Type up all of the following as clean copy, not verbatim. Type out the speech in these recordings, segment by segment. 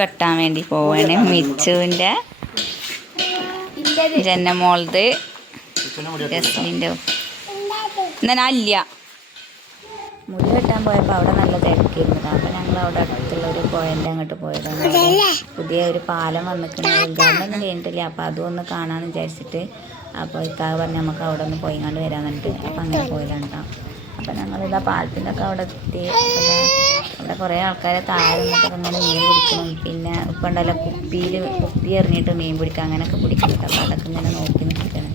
വെട്ടാൻ വേണ്ടി പോവാണ്. മിച്ചുവിൻ്റെ ജന്നമോളത് ജസ്ലിൻ്റെ എന്നാ ഇല്ല. മുടി വെട്ടാൻ പോയപ്പോൾ അവിടെ നല്ല തിരക്കിരുന്നത്. അപ്പോൾ ഞങ്ങൾ അവിടെ അടുത്തുള്ള ഒരു പോയിൻ്റ് അങ്ങോട്ട് പോയതാണ്. പുതിയ ഒരു പാലം വന്നിട്ടുണ്ട്, ഉദ്ഘാടനം കഴിഞ്ഞിട്ടില്ല. അപ്പോൾ അതും ഒന്ന് കാണാമെന്ന് വിചാരിച്ചിട്ട് അപ്പോൾ ഇക്കാവ് പറഞ്ഞ് നമുക്ക് അവിടെ ഒന്ന് പോയിങ്ങാണ്ട് വരാൻ പറഞ്ഞിട്ട് അപ്പോൾ അങ്ങനെ പോയതാണ് കേട്ടോ. അപ്പോൾ ഞങ്ങളിതാ പാലത്തിൻ്റെ ഒക്കെ അവിടെ എത്തി. അവിടെ കുറേ ആൾക്കാരെ താഴെ നിന്നിട്ടൊക്കെ അങ്ങനെ മീൻ പിടിക്കണം. പിന്നെ ഇപ്പം ഉണ്ടല്ലോ കുപ്പി എറിഞ്ഞിട്ട് മീൻ പിടിക്കുക, അങ്ങനെയൊക്കെ പിടിക്കുന്നുണ്ട്. അപ്പോൾ അതൊക്കെ ഇങ്ങനെ നോക്കി നിൽക്കണം.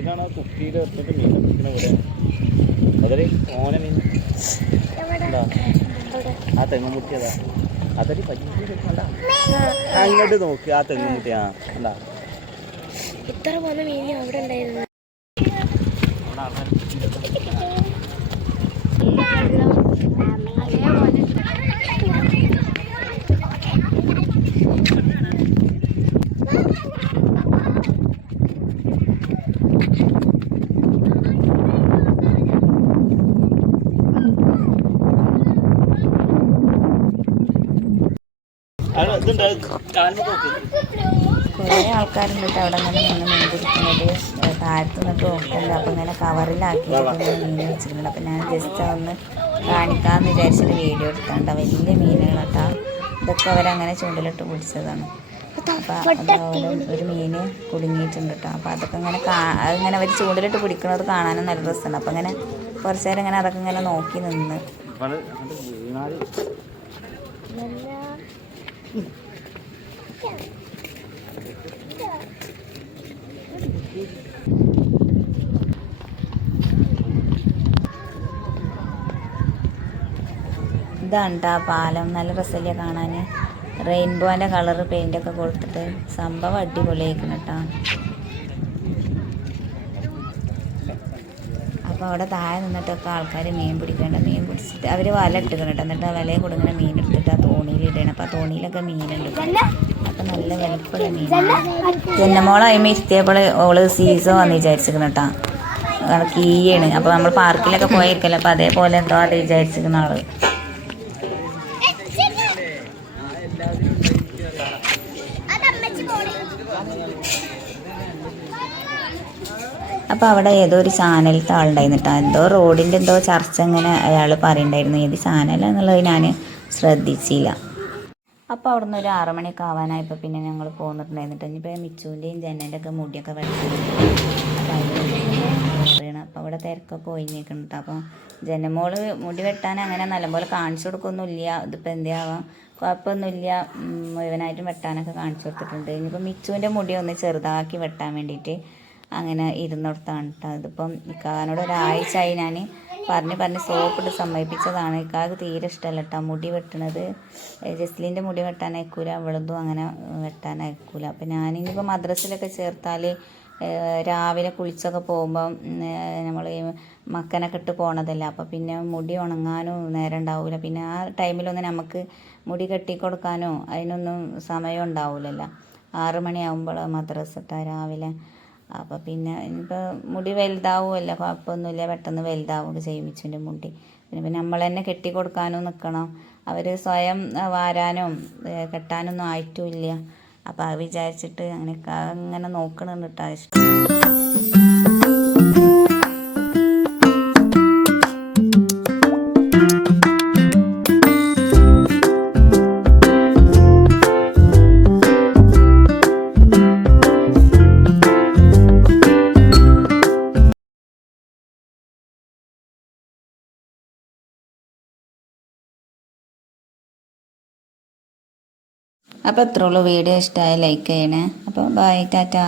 ഇതാണ് കുപ്പിയിൽ എടുത്തിട്ട് മീൻ പിടിക്കുന്ന പോലെ. അതൊരു ഓന മീൻ എന്താ ആ തെങ്ങുമുട്ടിയതാ. അതൊരു പഞ്ച അങ്ങോട്ട് നോക്കി ആ തെങ്ങുമുട്ടി. ആ എന്താ ഇത്ര പോലെ മീൻ അവിടെ ഉണ്ടായിരുന്നു. കുറേ ആൾക്കാരുണ്ട് അവിടെ അങ്ങനെ നിന്ന് മീൻ പിടിക്കുന്നത്. താഴത്ത് നിന്നിട്ട് നോക്കുന്നുണ്ട്. അപ്പോൾ ഇങ്ങനെ കവറിലാക്കിയിട്ട് മീൻ വെച്ചിട്ടുണ്ട്. അപ്പോൾ ഞാൻ ജസ്റ്റ് ഒന്ന് കാണിക്കാമെന്ന് വിചാരിച്ചിട്ട് വീഡിയോ എടുത്താണ്ട്. വലിയ മീനുകളാട്ടാ ഇതൊക്കെ അവരങ്ങനെ ചൂണ്ടിലിട്ട് പിടിച്ചതാണ്. അപ്പോൾ അതുപോലെ ഒരു മീൻ കുടുങ്ങിയിട്ടുണ്ട് കേട്ടോ. അപ്പോൾ അതൊക്കെ അങ്ങനെ അവർ ചൂണ്ടിലിട്ട് പിടിക്കുന്നത് കാണാനും നല്ല രസമുണ്ട്. അപ്പോൾ അങ്ങനെ കുറച്ച് നേരം ഇങ്ങനെ അതൊക്കെ ഇങ്ങനെ നോക്കി നിന്ന് ഇതാണ് കേട്ടോ പാലം. നല്ല രസമില്ല കാണാൻ. റെയിൻബോൻ്റെ കളറ് പെയിൻ്റൊക്കെ കൊടുത്തിട്ട് സംഭവം അടിപൊളിയായിരിക്കണം കേട്ടോ. അപ്പോൾ അവിടെ താഴെ നിന്നിട്ടൊക്കെ ആൾക്കാർ മീൻ പിടിച്ചിട്ട് അവർ വല ഇട്ടിക്കണം കേട്ടോ. എന്നിട്ട് ആ വലയെ കൊടുക്കുന്ന മീൻ എടുത്തിട്ട് ആ തോണിയിൽ ഇടണം. അപ്പോൾ ആ തോണിയിലൊക്കെ മീനുണ്ട്. അപ്പോൾ നല്ല വലുപ്പമുള്ള മീനാണ്. ജന്നമോളായ്മ ഇരുത്തിയപ്പോൾ ഓള് സീസോ വന്ന് വിചാരിച്ചിരിക്കണം കേട്ടോ. കീയാണ്. അപ്പോൾ നമ്മൾ പാർക്കിലൊക്കെ പോയിരിക്കല്ലോ. അപ്പോൾ അതേപോലെ എന്തോ അത് വിചാരിച്ചിരിക്കുന്ന ആള്. അപ്പോൾ അവിടെ ഏതോ ഒരു ചാനലിലത്തെ ആളുണ്ടായിരുന്നിട്ടാ. എന്തോ റോഡിൻ്റെ എന്തോ ചർച്ച ഇങ്ങനെ അയാൾ പറയുന്നുണ്ടായിരുന്നു. ഏത് ചാനലാന്നുള്ളത് ഞാൻ ശ്രദ്ധിച്ചില്ല. അപ്പോൾ അവിടെ നിന്ന് ഒരു 6 മണിയൊക്കെ ആവാനായപ്പോൾ പിന്നെ ഞങ്ങൾ പോന്നിട്ടുണ്ടായിരുന്നിട്ട്. ഇനിയിപ്പോൾ മിച്ചുവിൻ്റെയും ജന്നൻ്റെ ഒക്കെ മുടിയൊക്കെ വെട്ടണം. അപ്പോൾ അവിടെ തിരക്കൊക്കെ ഒഴിഞ്ഞേക്കുന്നുണ്ട്. അപ്പോൾ ജനമോള് മുടി വെട്ടാൻ അങ്ങനെ നല്ലപോലെ കാണിച്ചു കൊടുക്കൊന്നുമില്ല. ഇതിപ്പോൾ എന്താവാം കുഴപ്പമൊന്നുമില്ല. മുഴുവനായിട്ടും വെട്ടാനൊക്കെ കാണിച്ചു കൊടുത്തിട്ടുണ്ട്. ഇനിയിപ്പോൾ മിച്ചുവിൻ്റെ മുടി ഒന്ന് ചെറുതാക്കി വെട്ടാൻ വേണ്ടിയിട്ട് അങ്ങനെ ഇരുന്നിടത്താണ് കേട്ടോ. ഇതിപ്പം ഇക്കാനോട് ഒരാഴ്ചയായി ഞാൻ പറഞ്ഞ് സോപ്പിട്ട് സമ്മതിപ്പിച്ചതാണ്. ഇക്കാക്ക് തീരെ ഇഷ്ടമല്ല കേട്ടോ മുടി വെട്ടണത്. ജസ്ലിൻ്റെ മുടി വെട്ടാൻ അയക്കൂല, അവളതും അങ്ങനെ വെട്ടാൻ അയക്കൂല. അപ്പം ഞാനിപ്പോൾ മദ്രസിലൊക്കെ ചേർത്താൽ രാവിലെ കുളിച്ചൊക്കെ പോകുമ്പം നമ്മൾ ഈ മക്കനൊക്കെ ഇട്ട് പോണതല്ല. അപ്പോൾ പിന്നെ മുടി ഉണങ്ങാനും നേരം ഉണ്ടാവില്ല. പിന്നെ ആ ടൈമിലൊന്നും നമുക്ക് മുടി കെട്ടിക്കൊടുക്കാനോ അതിനൊന്നും സമയം ഉണ്ടാവില്ലല്ലോ. 6 മണിയാകുമ്പോൾ മദ്രസ ഇട്ടാൽ രാവിലെ. അപ്പോൾ പിന്നെ ഇനിയിപ്പോൾ മുടി വലുതാവുമല്ലോ, കുഴപ്പമൊന്നുമില്ല, പെട്ടെന്ന് വലുതാവുകയൊക്കെ ചെയ്യും മിച്ചുവിൻ്റെ മുടി. പിന്നെ നമ്മൾ തന്നെ കെട്ടിക്കൊടുക്കാനും നിൽക്കണം. അവർ സ്വയം വാരാനും കെട്ടാനൊന്നും ആയിട്ടുമില്ല. അപ്പോൾ അത് വിചാരിച്ചിട്ട് അങ്ങനെയൊക്കെ അങ്ങനെ നോക്കണമെന്ന് കേട്ടോ ഇഷ്ടം. അപ്പോൾ ഇത്രേ ഉള്ളൂ. വീഡിയോ ഇഷ്ടമായി ലൈക്ക് ചെയ്യണേ. അപ്പോൾ ബൈ, ടാറ്റാ.